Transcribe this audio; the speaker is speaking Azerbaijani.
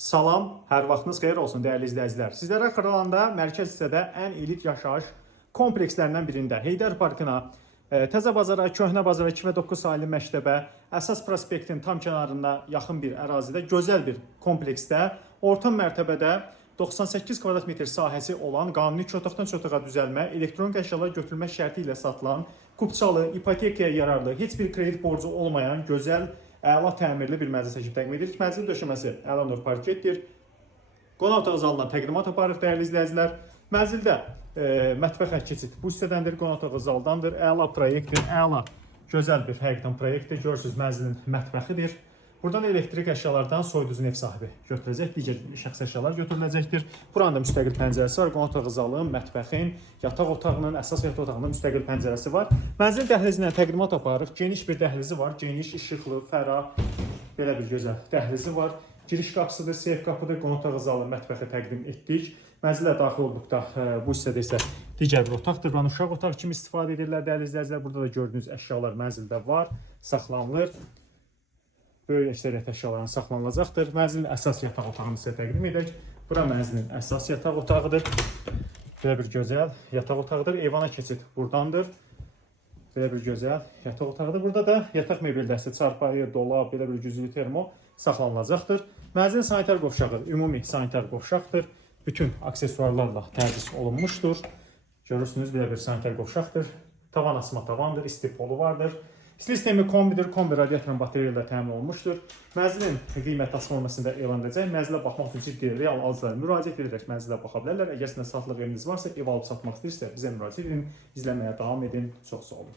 Salam, hər vaxtınız xeyir olsun dəyərli izləyicilər. Sizlərə Xıralanda mərkəz hissədə ən elit yaşayış komplekslərindən birində Heydər Parkına, Təzə Bazara, Köhnə Bazara, 2 və 9 saylı məktəbə, Əsas prospektin tam kənarında yaxın bir ərazidə gözəl bir kompleksdə orta mərtəbədə 98 kvadrat metr sahəsi olan qanuni 2 otaqdan 3 otağa düzəlmə, elektronik əşyalar götürülmə şərti ilə satılan, kupçalı, ipotekaya yararlı, heç bir kredit borcu olmayan gözəl, əla təmirli bir mənzil çəkib təqdim edirik. Mənzil döşəməsi əla növ parketdir. Qonaq otağı zalından təqdimat aparıq dəyərli izləyicilər. Mənzildə mətbəxə keçid bu hissədəndir, qonaq otağı zaldandır. Əla proyektdir, əla gözəl bir həqiqətən proyektdir. Görürsünüz mənzilin mətbəxidir. Buradan elektrik əşyalardan soyuducu ev sahibi götürəcək, digər şəxsi əşyalar götürüləcəkdir. Buranın da müstəqil pəncərəsi var. Qonaq otağı zalın, mətbəxin, yataq otağının, əsas yataq otağının müstəqil pəncərəsi var. Mənzil dəhlizinə təqdimat aparıq. Geniş bir dəhlizi var. Geniş, işıqlı, fərah, belə bir gözəl dəhlizi var. Giriş qapısıdır, seyf qapıdır. Qonaq otağı zalı, mətbəxi təqdim etdik. Mənzilə daxil olduqda bu hissədə isə digər bir otaqdır. Buranı uşaq otağı kimi istifadə edirlər dəyərli izləyicilər. Burada da gördüyünüz əşyalar mənzildə var, saxlanılır. Böyük əksəriyyət əşyaların saxlanılacaqdır. Mənzilin əsas yataq otağını sizə təqdim edək. Bura mənzilin əsas yataq otağıdır. Belə bir gözəl yataq otağıdır. Eyvana keçid buradandır. Belə bir gözəl yataq otağıdır. Burada da yataq mebelləsi, çarpayı, dolab, belə bir güclü termo saxlanılacaqdır. Mənzilin sanitar qovşağı ümumi sanitar qovşaqdır. Bütün aksesuarlarla təchiz olunmuşdur. Görürsünüz, belə bir sanitar qovşaqdır. Tavan asma tavandır, isti polu vardır. İstilik sistemi kombidir, kombi radiatorun batareyalarla təmin olunmuşdur. Mənzilin qiymət asılmasında elan edəcək. Mənzilə baxmaq üçün ciddi real alıcılara müraciət edərək mənzilə baxa bilərlər. Əgər sizin satılıq eviniz varsa, ev alıb satmaq istəyirsə bizə müraciət edin, izləməyə davam edin. Çox sağ olun.